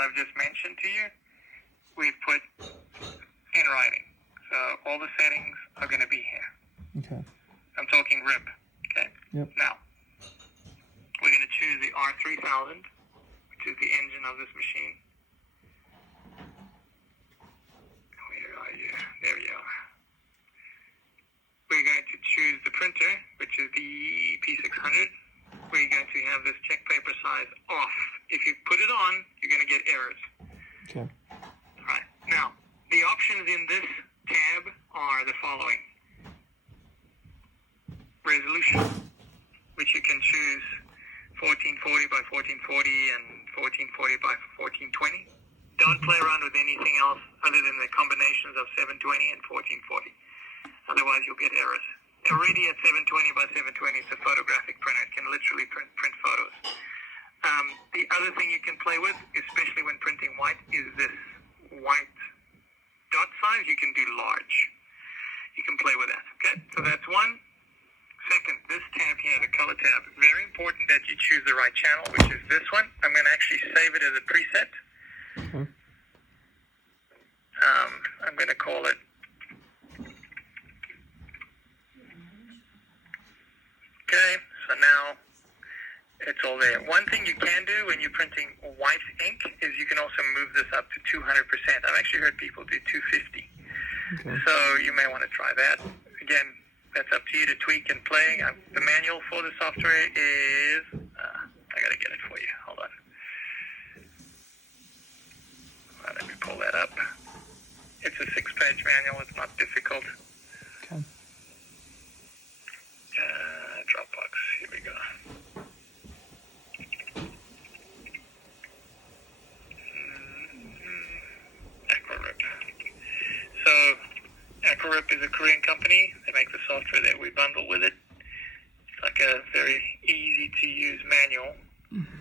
I've just mentioned to you, we've put in writing. So all the settings are going to be here. Okay. I'm talking rib. Okay? Yep. Now, we're going to choose the R3000, which is the engine of this machine. Where are you? There you are. We're going to choose the printer, which is the P600. We're going to have this check paper size off. If you put it on, you're going to get errors. Okay. All right. Now, the options in this tab are the following. Resolution, which you can choose 1440 by 1440 and 1440 by 1420. Don't play around with anything else other than the combinations of 720 and 1440. Otherwise, you'll get errors. Already at 720 by 720, it's a photographic printer. It can literally print photos. The other thing you can play with, especially when printing white, is this white dot size. You can do large. You can play with that. Okay, so that's one. Second, this tab here, the color tab, very important that you choose the right channel, which is this one. I'm going to actually save it as a preset. Okay. I'm going to call it okay, so now it's all there. One thing you can do when you're printing white ink is you can also move this up to 200%. I've actually heard people do 250. Okay. So you may want to try that. Again, that's up to you to tweak and play. The manual for the software is, I got to get it for you. Hold on. Let me pull that up. It's a 6-page manual. It's not difficult. Okay. Dropbox. Here we go. Aquarip. So, Aquarip is a Korean company. They make the software that we bundle with it. It's like a very easy to use manual. Mm-hmm.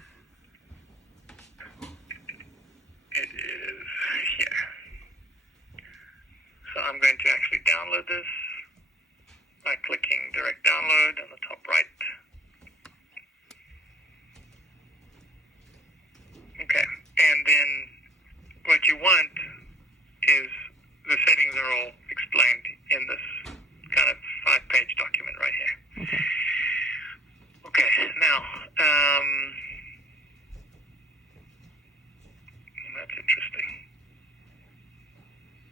It is here. So I'm going to actually download this by clicking direct download on the top right. Okay, and then what you want is the settings are all explained in this kind of 5-page document right here. Okay. Okay, now, that's interesting.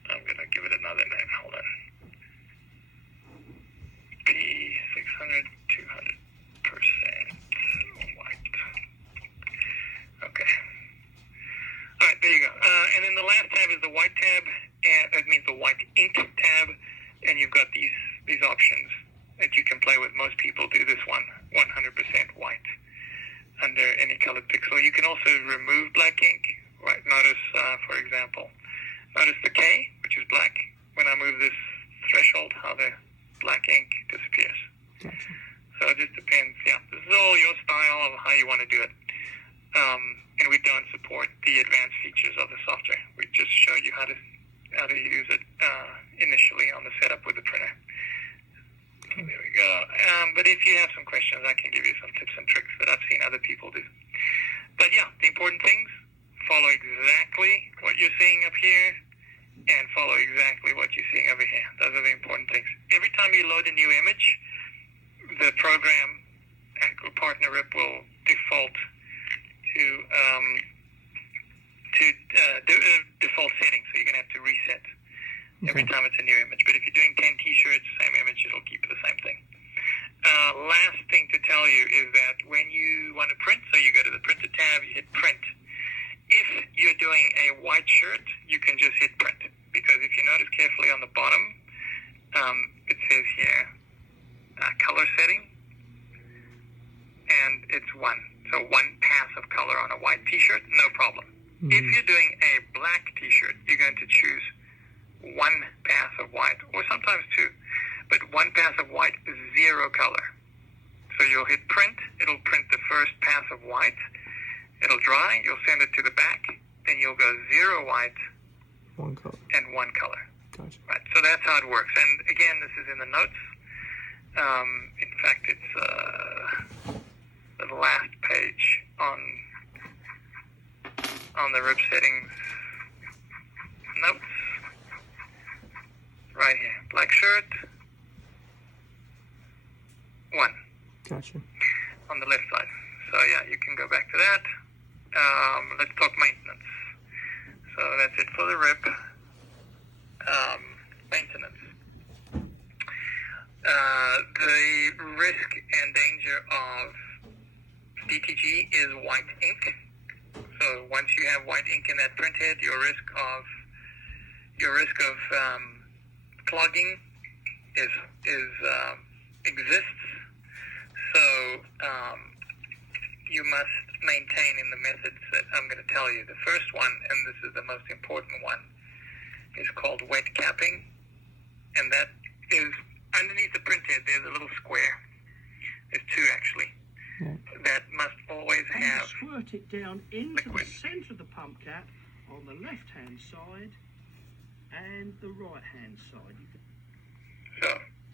I'm going to give it another name. Hold on. P600, 200% white. Okay. All right, there you go. And then the last tab is the white tab, and it means the white ink tab, and you've got these options that you can play with. Most people do this one, 100% white, under any colored pixel. You can also remove black ink. Right, notice, for example, notice the K, which is black. When I move this threshold, how the black ink disappears. Gotcha. So it just depends. Yeah, this is all your style of how you want to do it. And we don't support the advanced features of the software. We just show you how to use it initially on the setup with the printer. So there we go. But if you have some questions, I can give you some tips and tricks that I've seen other people do. But yeah, the important things, follow exactly what you're seeing up here and follow exactly what you're seeing over here. Those are the important things. Every time you load a new image, the program, Partner Rip, will default to default settings, so you're going to have to reset every time it's a new image. But if you're doing 10 t-shirts, same image, it'll keep the same thing. Last thing to tell you is that when you want to print, so you go to the printer tab, you hit print. If you're doing a white shirt, you can just hit print, because if you notice carefully on the bottom, it says here color setting, and it's 1. So 1 pass of color on a white t-shirt, no problem. Mm-hmm. If you're doing a black t-shirt, you're going to choose 1 pass of white, or sometimes 2, but 1 pass of white is 0 color. So you'll hit print, it'll print the first pass of white, it'll dry, you'll send it to the back, then you'll go 0 white, 1 color, and 1 color. Gotcha. Right, so that's how it works. And again, this is in the notes. In fact, it's the last page on on the rib settings notes. Right here, black shirt, 1. Gotcha. On the left side. So yeah, you can go back to that. Let's talk maintenance. So that's it for the rib. Maintenance. The risk and danger of DTG is white ink. So once you have white ink in that printhead, your risk of clogging exists. So you must maintain in the methods that I'm going to tell you. The first one, and this is the most important one, is called wet capping, and that is underneath the printhead. There's a little square. There's 2 actually. Yeah. That must always have squirt it down into liquid. the centre of the pump cap on the left-hand side and the right-hand side. So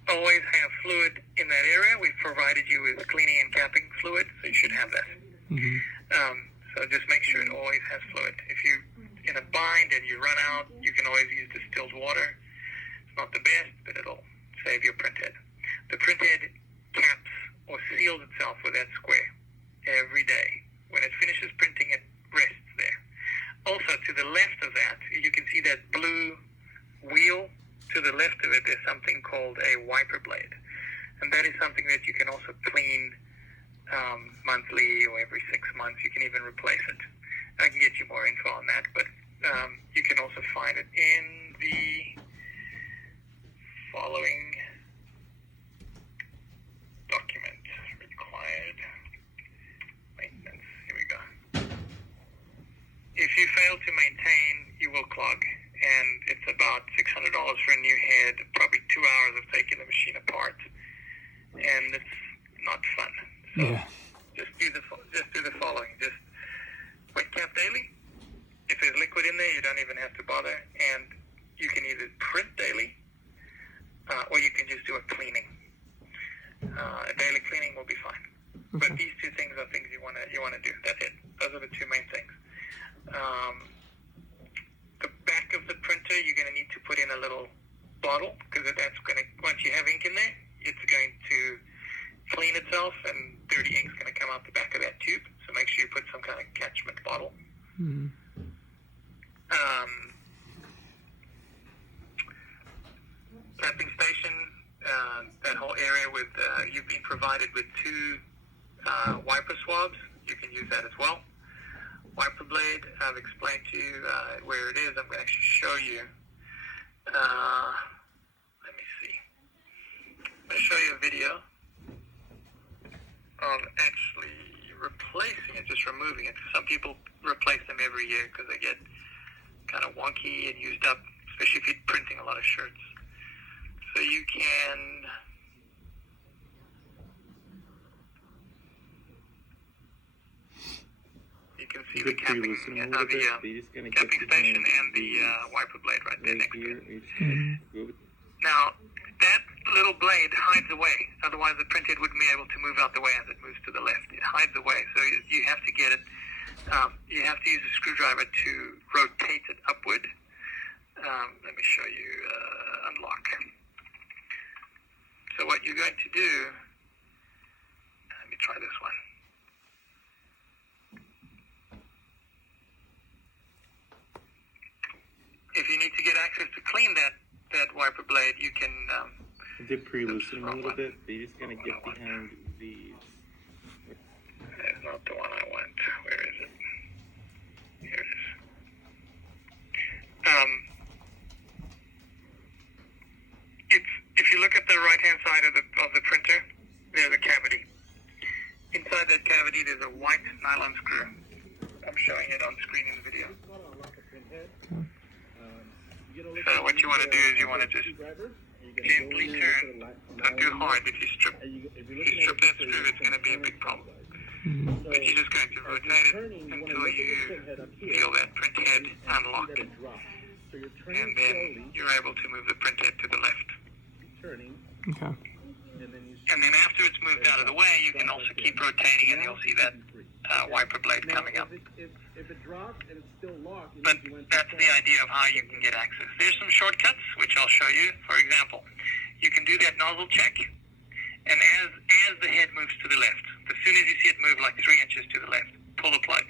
always have fluid in that area. We've provided you with cleaning and capping fluid, so you should have that. Mm-hmm. So just make sure it always has fluid. If you're in a bind and you run out, you can always use distilled water. It's not the best, but it'll save your printhead. The printhead caps or seals itself with that square every day. When it finishes printing, it rests there. Also, to the left of that, you can see that blue wheel. To the left of it, there's something called a wiper blade. And that is something that you can also clean monthly or every 6 months. You can even replace it. I can get you more info on that, but you can also find it in the following document. Required maintenance. Here we go. If you fail to maintain, you will clog. And it's about $600 for a new head, probably 2 hours of taking the machine apart, and it's not fun. So Yeah. just do the following: just wet cap daily. If there's liquid in there, you don't even have to bother, and you can either print daily, or you can just do a cleaning. A daily cleaning will be fine. Okay. But these 2 things are things you want to do. That's it. Those are the 2 main things. The back of the printer, you're going to need to put in a little bottle, because that's going to, once you have ink in there, it's going to clean itself, and dirty ink's going to come out the back of that tube. So make sure you put some kind of catchment bottle. Mm-hmm. Capping station, that whole area with, you've been provided with 2 wiper swabs. You can use that as well. Wiper blade, I've explained to you where it is. I'm going to actually show you. Let me see. I'm going to show you a video of actually replacing it, just removing it. Some people replace them every year because they get kind of wonky and used up, especially if you're printing a lot of shirts. So you can... You can see the capping, capping station and the wiper blade right there next to it. Now, that little blade hides away. Otherwise, the printhead wouldn't be able to move out the way as it moves to the left. It hides away, so you have to get it. You have to use a screwdriver to rotate it upward. Let me show you unlock. So what you're going to do, let me try this one. If you need to get access to clean that wiper blade, you can... Did pre-loosen a little bit, but you just gotta get behind these. That's not the one I want. Where is it? Here it is. If you look at the right-hand side of the printer, there's a cavity. Inside that cavity, there's a white nylon screw. I'm showing it on screen in the video. So what you want to do is you want to just gently turn, not too hard. If you strip that screw, it's going to be a big problem. Mm-hmm. But you're just going to rotate it until you feel that print head unlocked. And then you're able to move the print head to the left. Okay. And then after it's moved out of the way, you can also keep rotating, and you'll see that wiper blade coming up. If it drops and it's still locked, But that's the idea of how you can get access. There's some shortcuts, which I'll show you. For example, you can do that nozzle check, and as the head moves to the left, as soon as you see it move like 3 inches to the left, pull the plug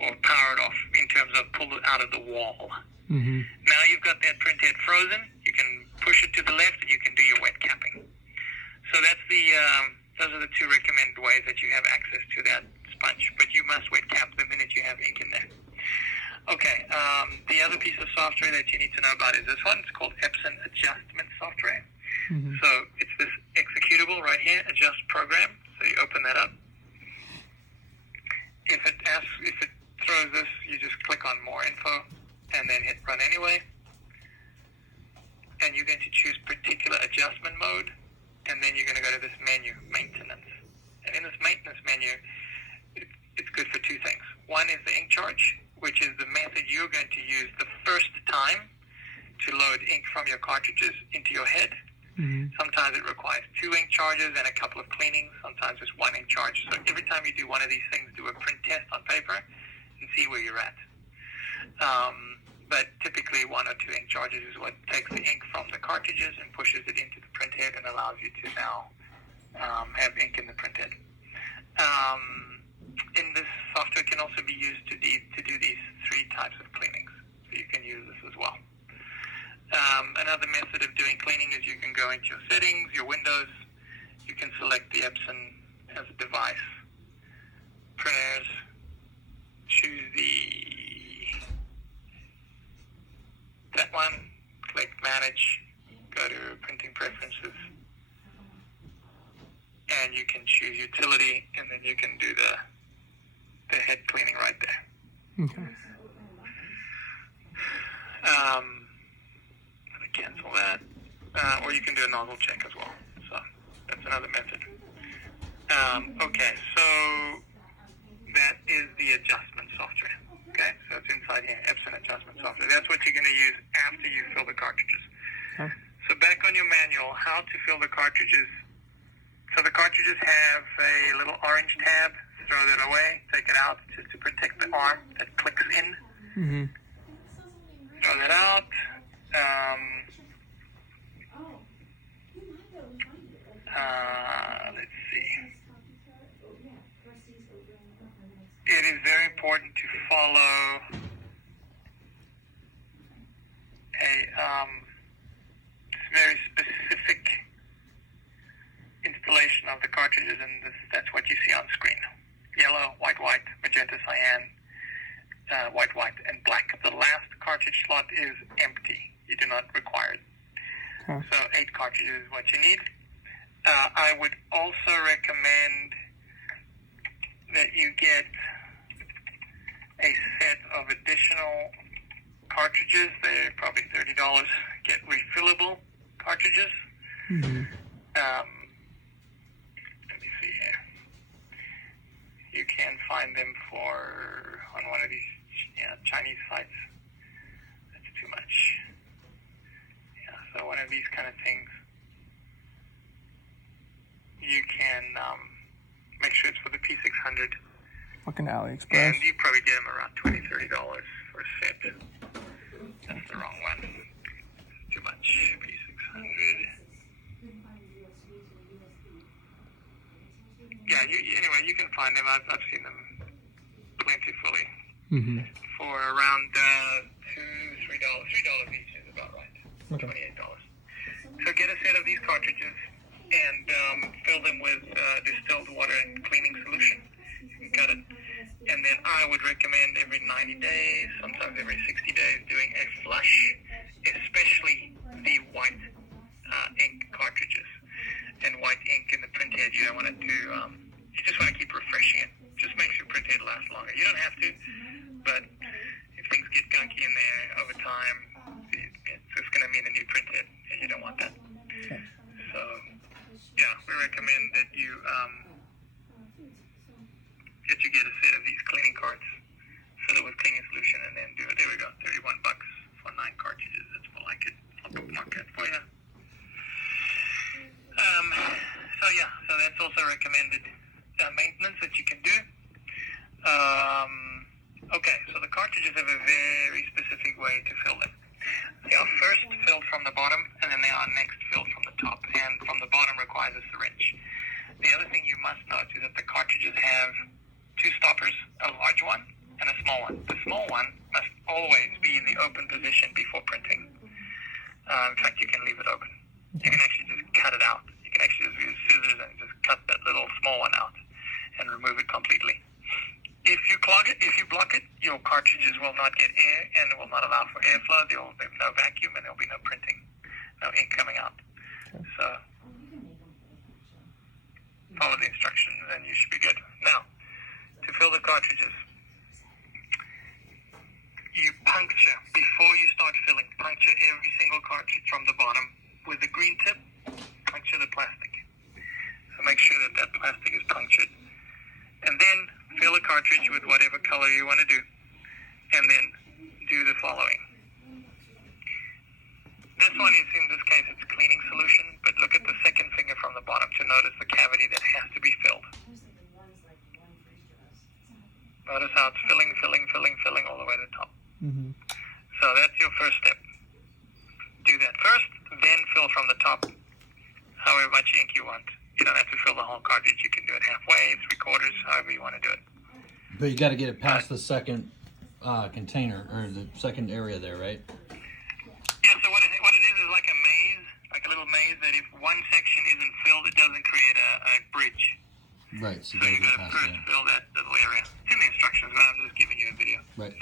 or power it off in terms of pull it out of the wall. Mm-hmm. Now you've got that print head frozen. You can push it to the left, and you can do your wet capping. So that's those are the 2 recommended ways that you have access to that sponge. But you must wet cap the minute you have ink in there. Okay, the other piece of software that you need to know about is this one. It's called Epson Adjustment Software. Mm-hmm. So it's this executable right here, Adjust Program. So you open that up. If it throws this, you just click on More Info and then hit Run Anyway. And you're going to choose Particular Adjustment Mode, and then you're going to go to this menu, Maintenance. And in this Maintenance menu, it's good for 2 things. One is the ink charge, which is the method you're going to use the first time to load ink from your cartridges into your head. Mm-hmm. Sometimes it requires 2 ink charges and a couple of cleanings. Sometimes just 1 ink charge. So every time you do one of these things, do a print test on paper and see where you're at. But typically 1 or 2 ink charges is what takes the ink from the cartridges and pushes it into the print head and allows you to now have ink in the print head. In this software can also be used to do these 3 types of cleanings. So you can use this as well. Another method of doing cleaning is you can go into your settings, your windows. You can select the Epson as a device. Printers. Choose that one. Click Manage. Go to Printing Preferences. And you can choose Utility, and then you can do the head cleaning right there. Okay. Cancel that. Or you can do a nozzle check as well. So that's another method. Okay, so that is the adjustment software. Okay, so it's inside here, Epson Adjustment Software. That's what you're going to use after you fill the cartridges. Okay. So back on your manual, how to fill the cartridges. So the cartridges have a little orange tab. Throw that away, take it out just to protect the arm that clicks in. Mm-hmm. Throw that out. Let's see. It is very important to follow a very specific installation of the cartridges, and that's what you see on screen. Yellow, white, magenta, cyan, white, and black. The last cartridge slot is empty. You do not require it. Okay. So 8 cartridges is what you need. I would also recommend that you get a set of additional cartridges. They're probably $30. Get refillable cartridges. Mm-hmm. Let me see here. You can find them on one of these Chinese sites. That's too much. Yeah, so one of these kind of things. You can make sure it's for the P600. Like an AliExpress. And you probably get them around $20, $30 for a set. That's the wrong one. Too much. P600. Yeah, anyway, you can find them. I've seen them plentifully. Mm-hmm. For around $2, $3. $3 each is about right. Okay. $28. So get a set of these cartridges and fill them with distilled water and cleaning solution. You can cut it. And then I would recommend every 90 days, sometimes every 60 days, doing a flush, especially the white ink cartridges. And white ink in the print head, you don't want to do, you just want to keep refreshing it. Just makes your print head last longer. You don't have to, but if things get gunky in there over time, it's just going to mean a new print head, and you don't want that. Okay. So, yeah, we recommend that you get a set of these cleaning carts, fill it with cleaning solution, and then do it. There we go, $31 for 9 cartridges. That's more like it. I'll bookmark that for you. So that's also recommended maintenance that you can do. Okay, so the cartridges have a very specific way to fill them. They are first filled from the bottom, and then they are next filled from the top. And from the bottom requires a syringe. The other thing you must note is that the cartridges have two stoppers, a large one and a small one. The small one must always be in the open position before printing. In fact, you can leave it open. You can actually just cut it out. You can actually just use scissors and just cut that little small one out and remove it completely. If you clog it, if you block it, your cartridges will not get air and will not allow for airflow. There will be no vacuum and there will be no printing, no ink coming out. Okay. So follow the instructions and you should be good. Now, to fill the cartridges, you puncture, before you start filling, puncture every single cartridge from the bottom with the green tip, puncture the plastic. So make sure that that plastic is punctured. And then fill a cartridge with whatever color you want to do. And then do the following. This one is, in this case, it's cleaning solution, but look at the second finger from the bottom to notice the cavity that has to be filled. Notice how it's filling all the way to the top. Mm-hmm. So that's your first step. Do that first, then fill from the top however much ink you want. You don't have to fill the whole cartridge. You can do it halfway, 3/4, however you want to do it. But you got to get it past the second container, or the second area there, right? Yeah, so what it is like a maze, like a little maze that if one section isn't filled, it doesn't create a bridge. Right, so So you you got to got to get first past fill that little area. It's in the instructions, but I'm just giving you a video. that. Right.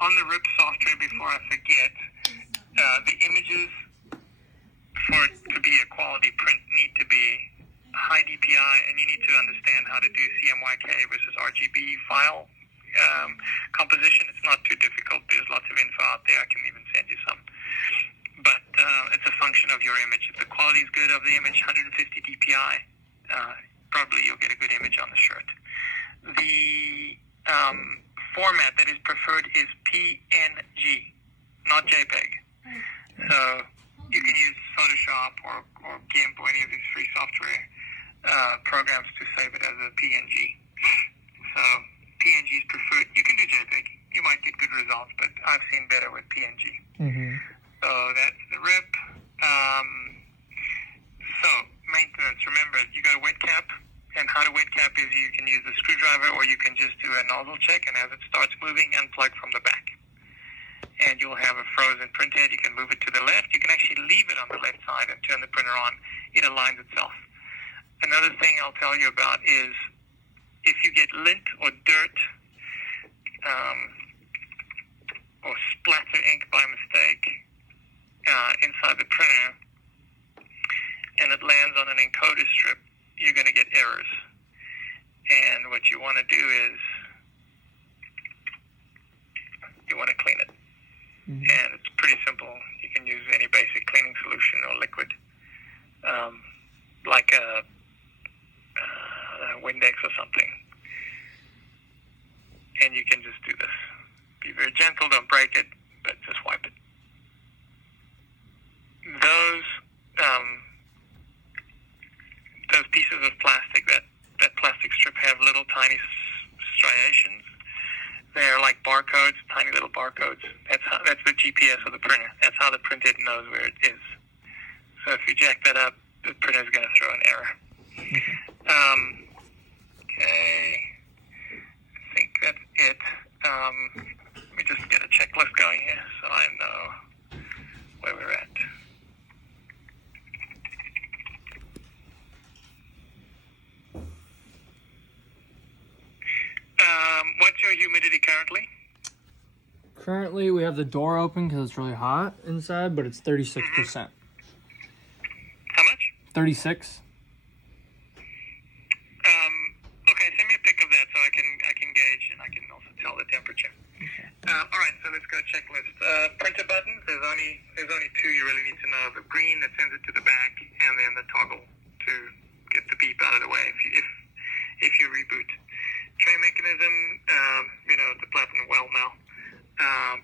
On the RIP software, before I forget, the images for it to be a quality print need to be high DPI, and you need to understand how to do CMYK versus RGB file composition. It's not too difficult. There's lots of info out there. I can even send you some. But it's a function of your image. If the quality is good of the image, 150 DPI, probably you'll get a good image on the shirt. The format that is preferred is PNG, not JPEG. So you can use Photoshop or GIMP or any of these free software programs to save it as a PNG. So PNG is preferred. You can do JPEG. You might get good results, but I've seen better with PNG. Mm-hmm. So that's the RIP. So maintenance, remember, you got a wet cap, and how to wet cap is you can use the screwdriver or you can just do a nozzle check, and as it starts moving, unplug from the back. And you'll have a frozen print head. You can move it to the left. You can actually leave it on the left side and turn the printer on. It aligns itself. Another thing I'll tell you about is if you get lint or dirt or splatter ink by mistake inside the printer and it lands on an encoder strip, you're going to get errors. And what you want to do is you want to clean it. Mm-hmm. And it's pretty simple. You can use any basic cleaning solution or liquid, like a Windex or something. And you can just do this. Be very gentle, don't break it, but just wipe it. Those pieces of plastic, that plastic strip have little tiny striations. They're like barcodes, tiny little barcodes. That's the GPS of the printer. That's how the printhead knows where it is. So if you jack that up, the printer is going to throw an error. Okay, I think that's it. Let me just get a checklist going here so I know where we're at. What's your humidity currently? Currently, we have the door open because it's really hot inside, but it's 36%. How much? 36. Okay, send me a pic of that so I can gauge and I can also tell the temperature. Okay. All right, so let's go checklist. Printer buttons. There's only two you really need to know. The green that sends it to the back, and then the toggle to get the beep out of the way if you reboot. Tray mechanism, the platinum well now.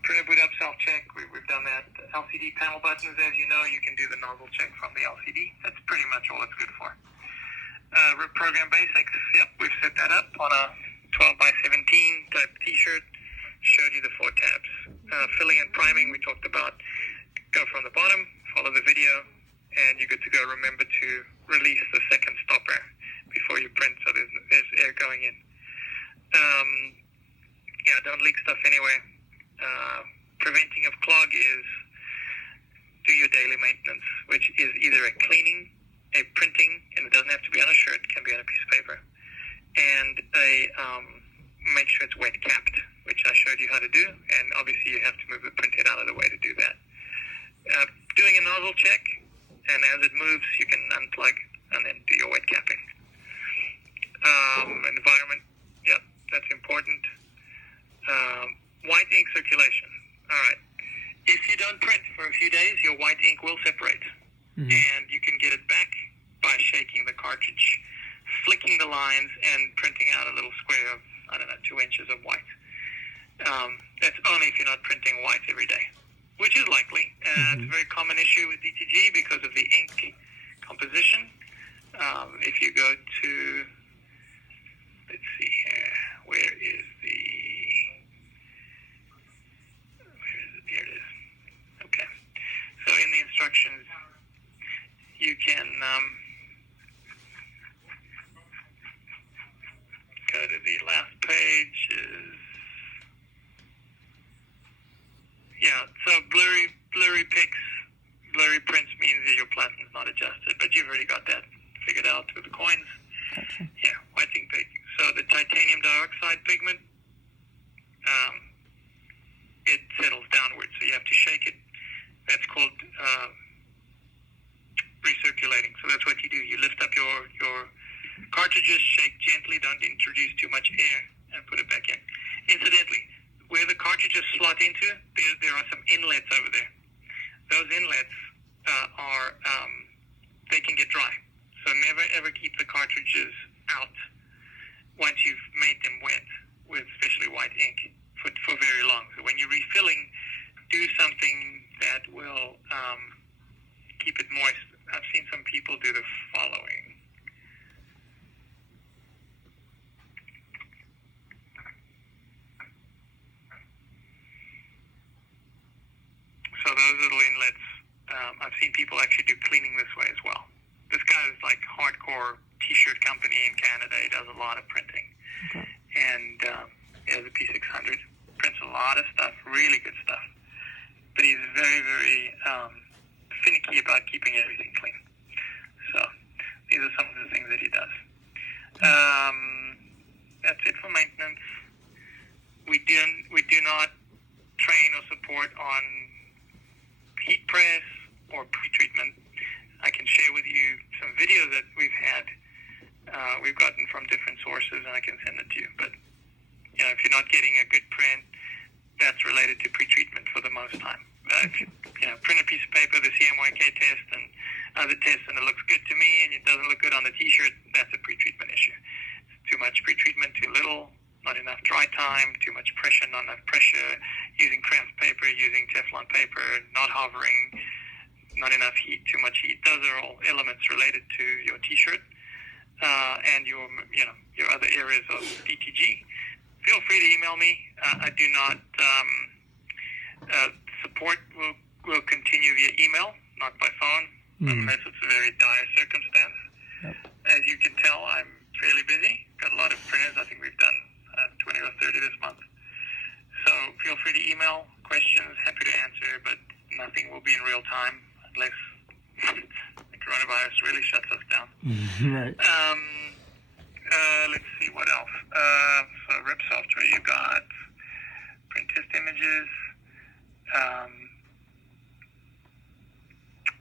Printer boot up self-check, we've done that. LCD panel buttons, as you know, you can do the nozzle check from the LCD. That's pretty much all it's good for. Program basics. Yep, we've set that up on a 12 by 17 type T-shirt. Showed you the 4 tabs. Filling and priming, we talked about. Go from the bottom, follow the video, and you're good to go. Remember to release the second stopper before you print, so there's air going in. Don't leak stuff anyway. Preventing of clog is do your daily maintenance, which is either a cleaning, a printing, and it doesn't have to be on a shirt, it can be on a piece of paper, and make sure it's wet capped, which I showed you how to do, and obviously you have to move the printhead out of the way to do that. Doing a nozzle check, and as it moves, you can unplug and then do your wet capping. Environment, yep, that's important. White ink circulation. All right. If you don't print for a few days, your white ink will separate. And you can get it back by shaking the cartridge, flicking the lines, and printing out a little square of, 2 inches of white. That's only if you're not printing white every day, which is likely. It's a very common issue with DTG because of the ink composition. If you go to, let's see here, where is it? Here it is. Okay. So in the instructions, you can go to the last page. So blurry pics, blurry prints means that your platinum is not adjusted, but you've already got that figured out with the coins. Gotcha. Yeah, white ink pigment. So the titanium dioxide pigment, it settles downwards, so you have to shake it. That's called recirculating. So that's what you do. You lift up your cartridges, shake gently, don't introduce too much air, and put it back in. Incidentally, where the cartridges slot into, there are some inlets over there. Those inlets they can get dry. So never ever keep the cartridges out once you've made them wet with especially white ink for very long. So when you're refilling, do something that will keep it moist. I've seen some people do the following. So those little inlets, I've seen people actually do cleaning this way as well. This guy is like hardcore T-shirt company in Canada. He does a lot of printing. Okay. And he has a P600. Prints a lot of stuff, really good stuff. But he's very, very finicky about keeping everything clean. So these are some of the things that he does. That's it for maintenance. We do not train or support on heat press or pre-treatment. I can share with you some videos that we've gotten from different sources, and I can send it to you. But if you're not getting a good print, that's related to pre-treatment for the most time. If you print a piece of paper, the CMYK test and other tests, and it looks good to me, and it doesn't look good on the T-shirt, that's a pre-treatment issue. Too much pre-treatment, too little, not enough dry time, too much pressure, not enough pressure, using craft paper, using Teflon paper, not hovering, not enough heat, too much heat. Those are all elements related to your T-shirt and your other areas of DTG. Feel free to email me. I do not support. Will continue via email, not by phone, unless it's a very dire circumstance. Yep. As you can tell, I'm fairly busy. Got a lot of printers. I think we've done 20 or 30 this month. So feel free to email questions. Happy to answer, but nothing will be in real time unless the coronavirus really shuts us down. Right. Let's see what else. So rip software, you got print test images.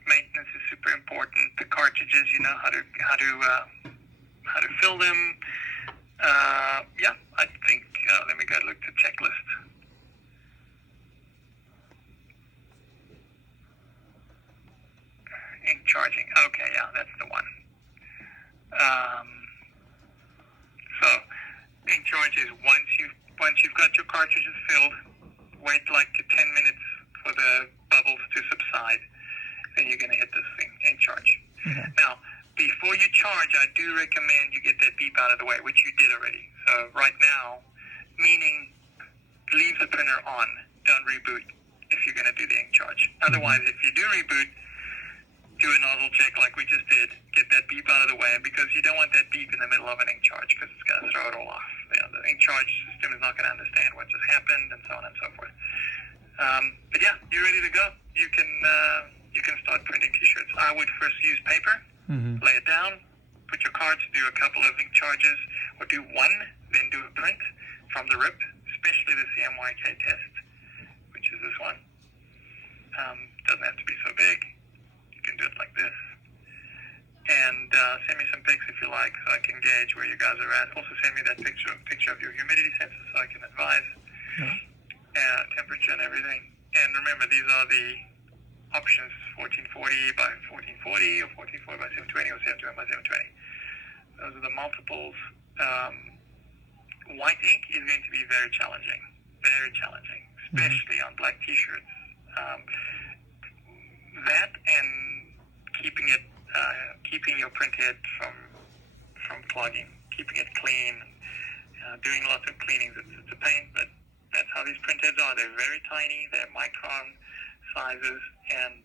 Maintenance is super important. The cartridges, you know how to fill them. I think. Let me go look at the checklist. Ink charging. Okay, yeah, that's the one. So ink charge is once you've got your cartridges filled, wait like 10 minutes for the bubbles to subside, then you're going to hit this thing, ink charge. Okay. Now, before you charge, I do recommend you get that beep out of the way, which you did already. So right now, meaning leave the printer on, don't reboot if you're going to do the ink charge. Otherwise, if you do reboot, do a nozzle check like we just did, get that beep out of the way, because you don't want that beep in the middle of an ink charge because it's going to throw it all off. You know, the ink charge system is not going to understand what just happened and so on and so forth. But yeah, you're ready to go. You can start printing t-shirts. I would first use paper, lay it down, put your cards, do a couple of ink charges, or do one, then do a print from the rip, especially the CMYK test, which is this one. Doesn't have to be so big. You can do it like this. And send me some pics if you like, so I can gauge where you guys are at. Also send me that picture of your humidity sensor so I can advise temperature and everything. And remember, these are the options: 1440 by 1440, or 1440 by 720, or 720 by 720. Those are the multiples. White ink is going to be very challenging, especially on black t-shirts. That and keeping your print head from clogging, keeping it clean, doing lots of cleanings. It's a pain, but that's how these print heads are. They're very tiny. They're micron sizes, and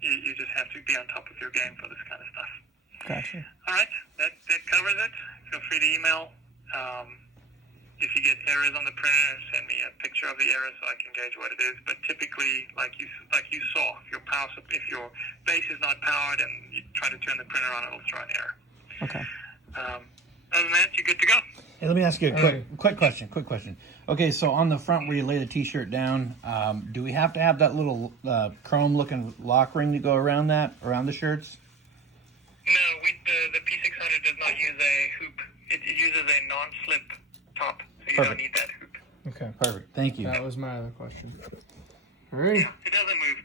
you just have to be on top of your game for this kind of stuff. Gotcha. All right, that covers it. Feel free to email. If you get errors on the printer, send me a picture of the error so I can gauge what it is. But typically, like you saw, if your base is not powered and you try to turn the printer on, it'll throw an error. Okay. Other than that, you're good to go. Hey, let me ask you a quick question. Okay, so on the front where you lay the t-shirt down, do we have to have that little chrome-looking lock ring to go around the shirts? No, the P600 does not use a hoop. It uses a non-slip top, so you don't need that hoop. Okay. Perfect. Thank you. That was my other question. All right. Yeah, it doesn't move.